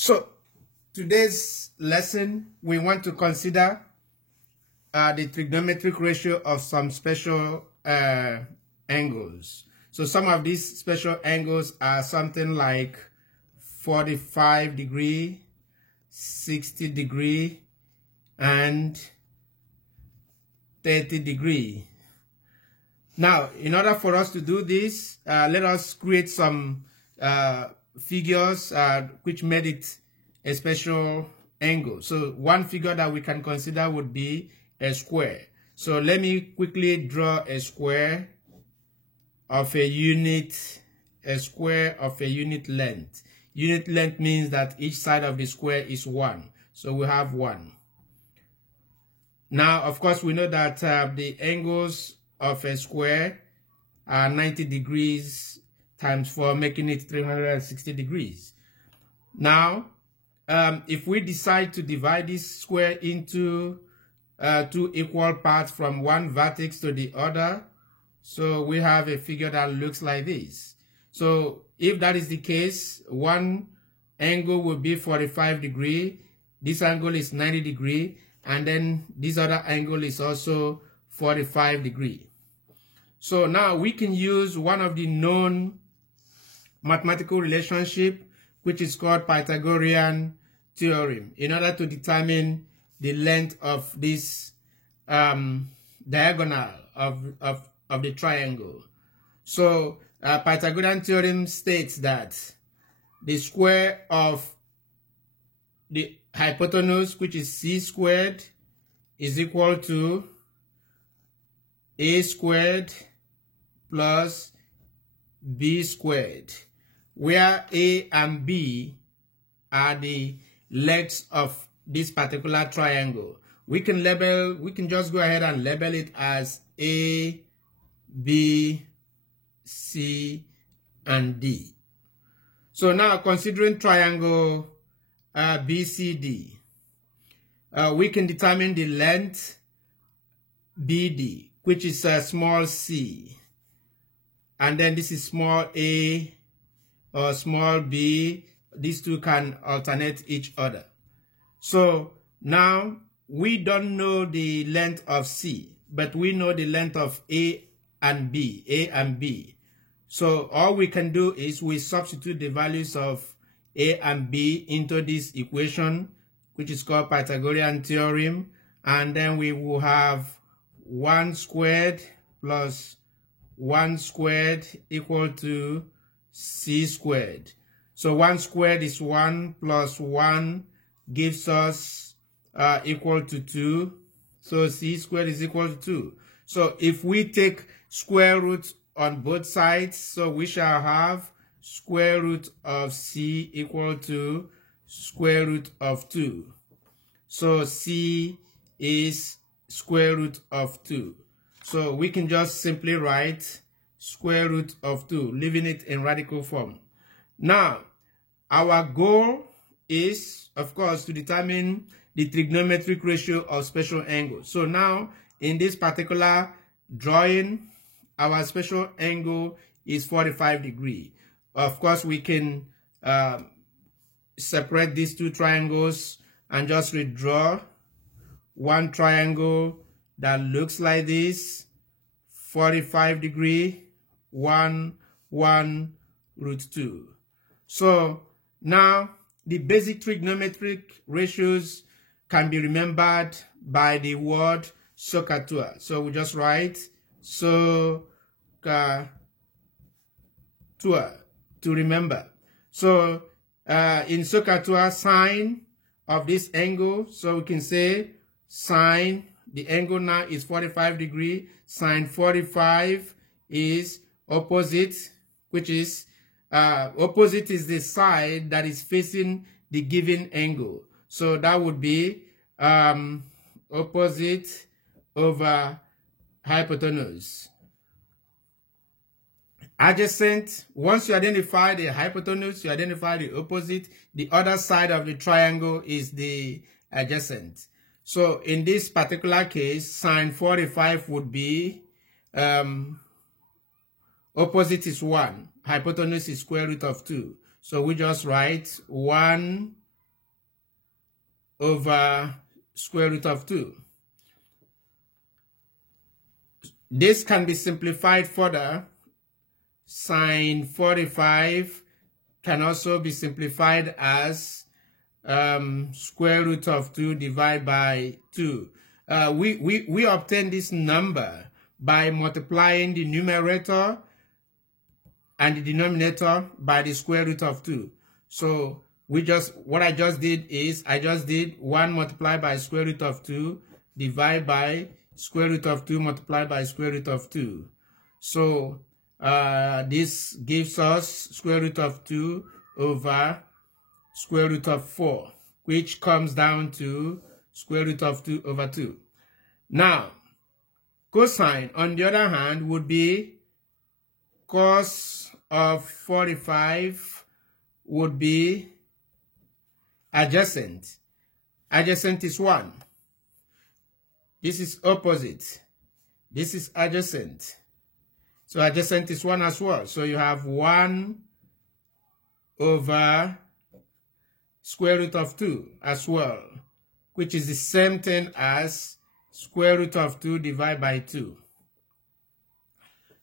So today's lesson, we want to consider the trigonometric ratio of some special angles. So some of these special angles are something like 45 degree, 60 degree, and 30 degree. Now, in order for us to do this, let us create some figures which made it a special angle. So one figure that we can consider would be a square. So let me quickly draw a square of a unit length. Unit length means that each side of the square is 1. So we have 1. Now, of course, we know that the angles of a square are 90 degrees times 4, making it 360 degrees. Now, if we decide to divide this square into 2 equal parts from one vertex to the other, so we have a figure that looks like this. So if that is the case, one angle will be 45 degree, this angle is 90 degree, and then this other angle is also 45 degree. So now we can use one of the known mathematical relationship, which is called Pythagorean theorem, in order to determine the length of this diagonal of the triangle. So Pythagorean theorem states that the square of the hypotenuse, which is c squared, is equal to a squared plus b squared, where a and b are the legs of this particular triangle. We can just go ahead and label it as A, B, C, and D. So now, considering triangle BCD, we can determine the length BD, which is a small c, and then this is small a or small b. These two can alternate each other. So now we don't know the length of C, but we know the length of A and B. So all we can do is we substitute the values of A and B into this equation, which is called Pythagorean theorem, and then we will have 1 squared plus 1 squared equal to c squared. So 1 squared is 1 plus 1 gives us equal to 2. So c squared is equal to 2. So if we take square root on both sides, so we shall have square root of c equal to square root of 2. So c is square root of 2. So we can just simply write square root of 2, leaving it in radical form. Now, our goal is, of course, to determine the trigonometric ratio of special angles. So now, in this particular drawing, our special angle is 45 degrees. Of course, we can separate these two triangles and just redraw one triangle that looks like this: 45 degrees, 1, 1, root 2. So now the basic trigonometric ratios can be remembered by the word SOHCAHTOA. So we just write SOHCAHTOA to remember. So in SOHCAHTOA, sine of this angle, so we can say sine, the angle now is 45 degrees. Sine 45 is opposite, which is opposite is the side that is facing the given angle. So that would be opposite over hypotenuse. Adjacent, once you identify the hypotenuse, you identify the opposite. The other side of the triangle is the adjacent. So in this particular case, sine 45 would be opposite is 1. Hypotenuse is square root of 2. So we just write 1 over square root of 2. This can be simplified further. Sine 45 can also be simplified as square root of 2 divided by 2. We obtain this number by multiplying the numerator and the denominator by the square root of 2. So what I just did is I just did 1 multiplied by square root of 2 divided by square root of 2 multiplied by square root of 2. So this gives us square root of 2 over square root of 4, which comes down to square root of 2 over 2. Now, cosine, on the other hand, would be cos of 45 would be adjacent. Adjacent is 1. This is opposite. This is adjacent. So adjacent is 1 as well. So you have 1 over square root of 2 as well, which is the same thing as square root of 2 divided by 2.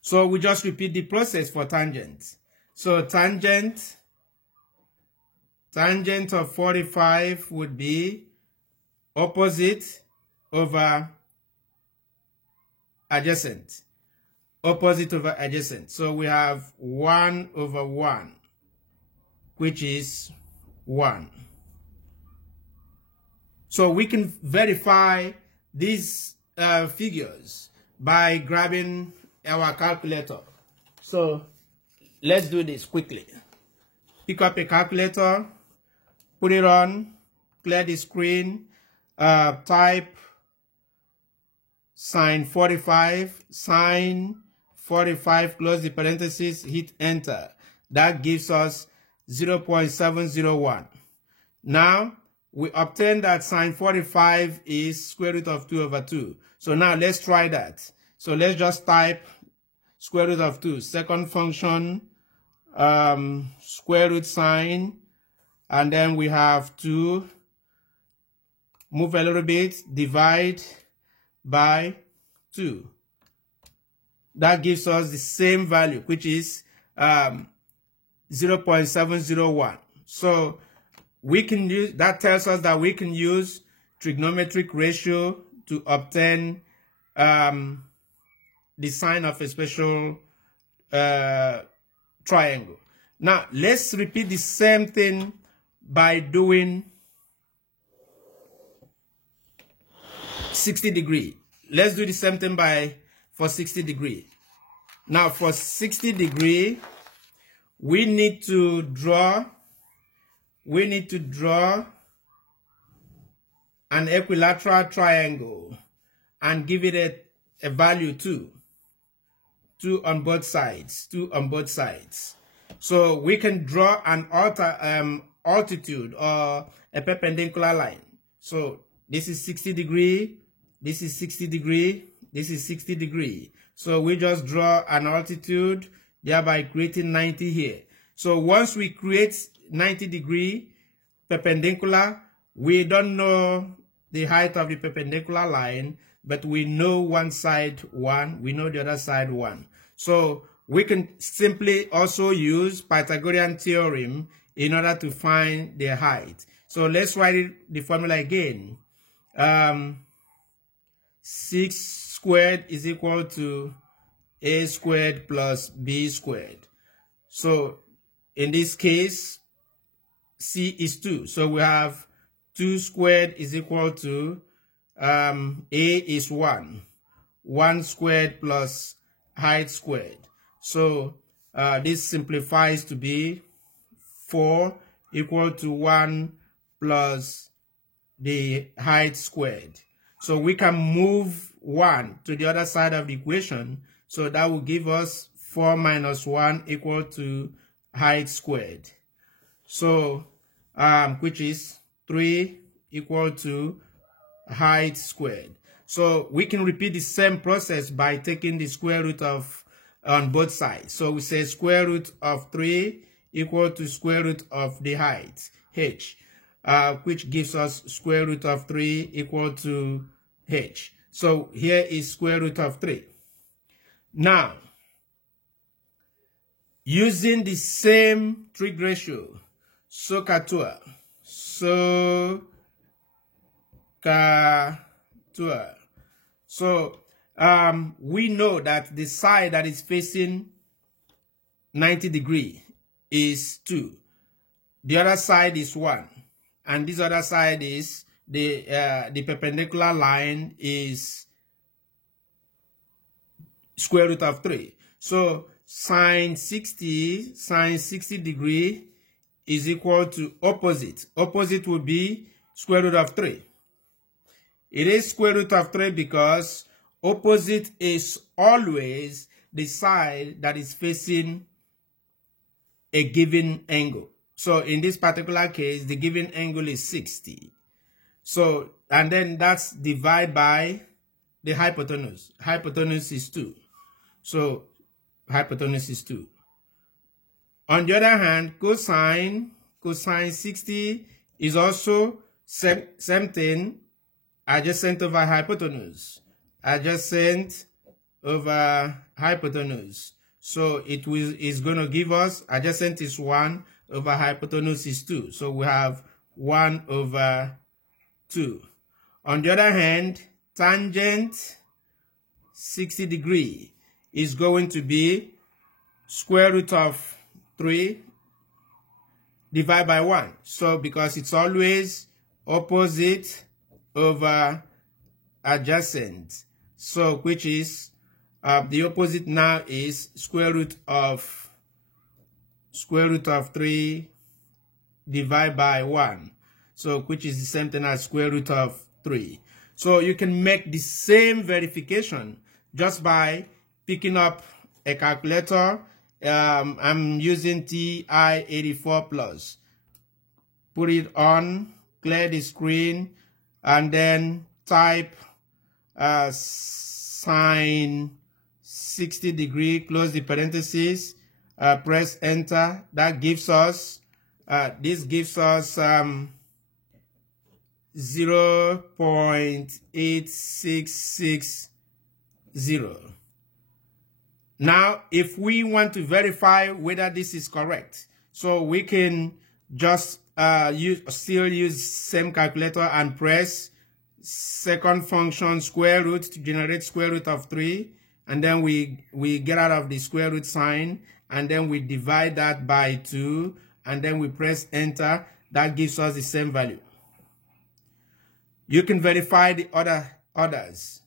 So we just repeat the process for tangent. So tangent of 45 would be opposite over adjacent. Opposite over adjacent. So we have 1 over 1, which is 1. So we can verify these figures by grabbing our calculator. So let's do this quickly. Pick up a calculator, put it on, clear the screen, type sine 45, sine 45, close the parentheses, hit enter. That gives us 0.701. Now, we obtain that sine 45 is square root of 2 over 2. So now let's try that. So let's just type square root of 2, second function, square root sine, and then we have to move a little bit, divide by 2. That gives us the same value, which is 0.701. So we can use, that tells us that we can use trigonometric ratio to obtain the sine of a special triangle. Now, let's repeat the same thing by doing 60 degree. Let's do the same thing for 60 degree. Now, for 60 degree, we need to draw an equilateral triangle and give it a value 2 on both sides, 2 on both sides. So we can draw an altitude or a perpendicular line. So this is 60 degree, this is 60 degree, this is 60 degree. So we just draw an altitude, thereby creating 90 here. So once we create 90 degree perpendicular, we don't know the height of the perpendicular line, but we know one side 1, we know the other side 1. So we can simply also use Pythagorean theorem in order to find the height. So let's write the formula again. 6 squared is equal to a squared plus b squared. So in this case, c is 2. So we have 2 squared is equal to a is 1. 1 squared plus height squared. So this simplifies to be 4 equal to 1 plus the height squared. So we can move 1 to the other side of the equation. So that will give us 4 minus 1 equal to height squared. So, which is 3 equal to height squared. So we can repeat the same process by taking the square root of on both sides. So we say square root of 3 equal to square root of the height, h. which gives us square root of 3 equal to h. So here is square root of 3. Now, using the same trig ratio, SOHCAHTOA. So we know that the side that is facing 90 degrees is 2. The other side is 1. And this other side is the perpendicular line is square root of 3. So sine 60 degree is equal to opposite. Opposite will be square root of 3. It is square root of 3 because opposite is always the side that is facing a given angle. So in this particular case, the given angle is 60. So, and then that's divided by the hypotenuse. Hypotenuse is 2. So hypotenuse is 2. On the other hand, cosine 60 is also same thing, adjacent over hypotenuse. Adjacent over hypotenuse. So it is going to give us, adjacent is 1 over hypotenuse is 2. So we have 1 over 2. On the other hand, tangent 60 degree is going to be square root of 3 divided by 1. So because it's always opposite over adjacent. So which is the opposite now is square root of 3 divided by 1. So which is the same thing as square root of 3. So you can make the same verification just by picking up a calculator. I'm using TI-84 Plus. Put it on, clear the screen, and then type sine 60 degree, close the parentheses, press enter. That gives us, this gives us 0.8660. Now, if we want to verify whether this is correct, so we can just still use same calculator and press second function square root to generate square root of 3, and then we get out of the square root sign, and then we divide that by 2, and then we press enter. That gives us the same value. You can verify the others.